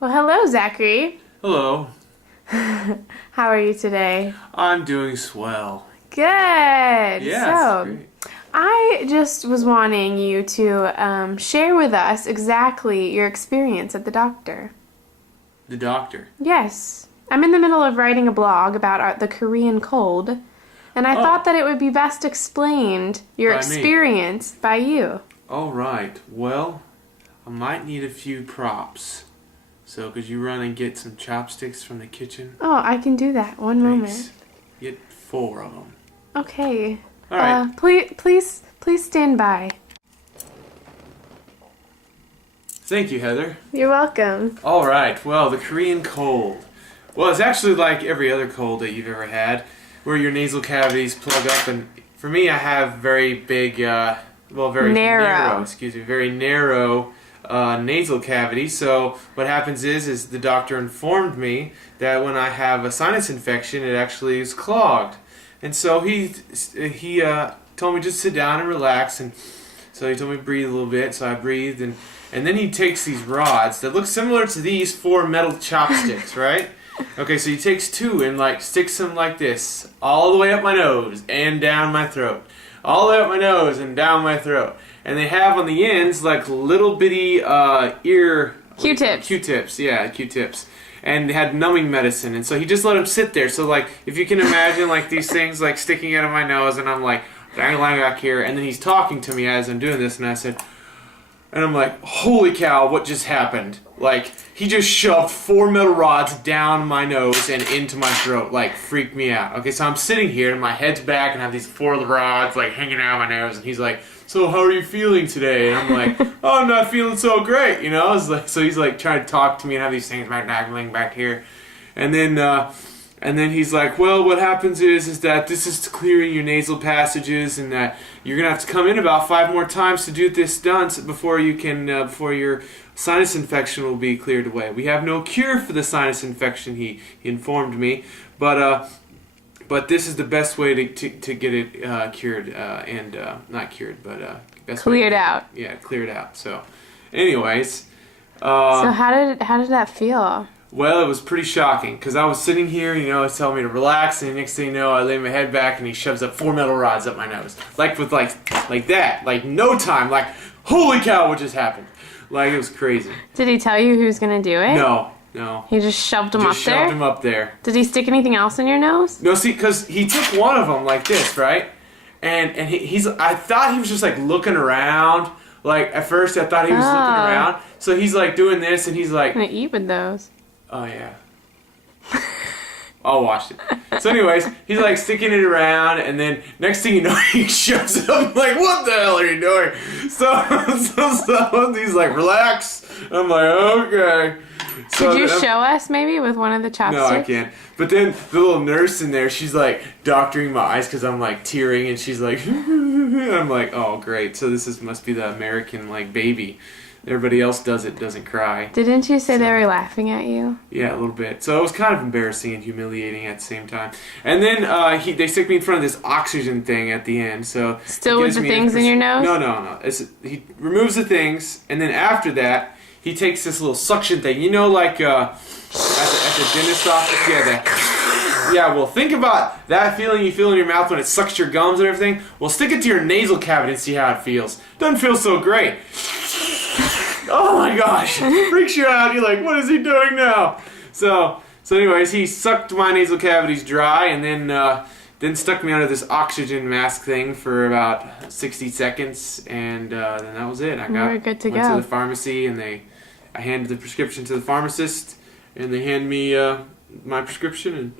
Well, hello, Zachary. Hello. How are you today? I'm doing swell. Good. Yeah, it's great. I just was wanting you to share with us exactly your experience at the doctor. The doctor. Yes. I'm in the middle of writing a blog about the Korean cold, and I thought that it would be best explained, your By me. experience, by you. All right. Well, I might need a few props. So, could you run and get some chopsticks from the kitchen? Oh, I can do that. One moment. Thanks. Get 4 of them. Okay. All right. Please stand by. Thank you, Heather. You're welcome. All right. Well, the Korean cold. Well, it's actually like every other cold that you've ever had, where your nasal cavities plug up. And for me, I have very big, very Narrow. very narrow nasal cavity. So what happens is the doctor informed me that when I have a sinus infection, it actually is clogged. And so he told me just sit down and relax. And so he told me to breathe a little bit. So I breathed, and then he takes these rods that look similar to these 4 metal chopsticks, right? Okay, so he takes 2 and like sticks them like this, all the way up my nose and down my throat. All the way up my nose and down my throat. And they have on the ends like little bitty ear... Q-tips. Q-tips, yeah, Q-tips. And they had numbing medicine. And so he just let them sit there. So like, if you can imagine like these things like sticking out of my nose, and I'm like, dangling back here. And then he's talking to me as I'm doing this, and I said... And I'm like, holy cow, what just happened? Like, he just shoved 4 metal rods down my nose and into my throat. Like, freaked me out. Okay, so I'm sitting here, and my head's back, and I have these 4 rods, like, hanging out of my nose. And he's like, so how are you feeling today? And I'm like, oh, I'm not feeling so great, you know? It's like, so he's, like, trying to talk to me and have these things dangling back here. And then he's like, well, what happens is that this is clearing your nasal passages, and that you're going to have to come in about 5 more times to do this done before you can, before your sinus infection will be cleared away. We have no cure for the sinus infection, he informed me, but this is the best way to get it cured, not cured, but best Cleared way out. Yeah, cleared out. So, anyways. So how did that feel? Well, it was pretty shocking, because I was sitting here, you know, he's telling me to relax, and the next thing you know, I lay my head back, and he shoves up 4 metal rods up my nose. Like that. Like, no time. Like, holy cow, what just happened? Like, it was crazy. Did he tell you who's gonna do it? No. He just shoved him up there? Just shoved him up there. Did he stick anything else in your nose? No, see, because he took one of them like this, right? And I thought he was just, like, looking around. Like, at first, I thought he was looking around. So he's, like, doing this, and he's like... I'm gonna eat with those. Oh, yeah. I'll watch it. So anyways, he's like sticking it around, and then next thing you know, he shoves it up. I'm like, what the hell are you doing? So he's like, relax. I'm like, okay. So Could you show us maybe with one of the chopsticks? No, I can't. But then the little nurse in there, she's like doctoring my eyes because I'm like tearing, and she's like, and I'm like, oh, great. So must be the American like baby. Everybody else doesn't cry. Didn't you say they were laughing at you? Yeah, a little bit. So it was kind of embarrassing and humiliating at the same time. And then they stick me in front of this oxygen thing at the end. So still with the things in your nose? No. He removes the things, and then after that, he takes this little suction thing. You know, like at the dentist office? Yeah, well, think about that feeling you feel in your mouth when it sucks your gums and everything. Well, stick it to your nasal cavity and see how it feels. Doesn't feel so great. Oh my gosh, it freaks you out. You're like, what is he doing now? So anyways, he sucked my nasal cavities dry, and then stuck me under this oxygen mask thing for about 60 seconds, and then that was it. We're good to went go. to the pharmacy, and I handed the prescription to the pharmacist, and they handed me my prescription,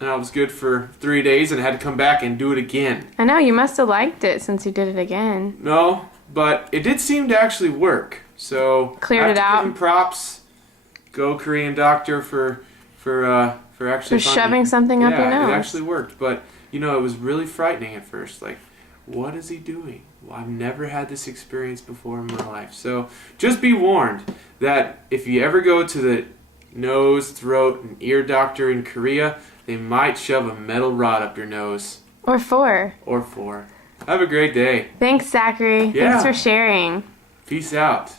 and I was good for 3 days, and I had to come back and do it again. I know, you must have liked it since you did it again. No, but it did seem to actually work. So cleared it out. Give him props. Go Korean doctor for actually shoving something up your nose. Yeah, it actually worked. But you know, it was really frightening at first. Like, what is he doing? Well, I've never had this experience before in my life. So just be warned that if you ever go to the nose, throat, and ear doctor in Korea, they might shove a metal rod up your nose. Or 4. Or 4. Have a great day. Thanks, Zachary. Yeah. Thanks for sharing. Peace out.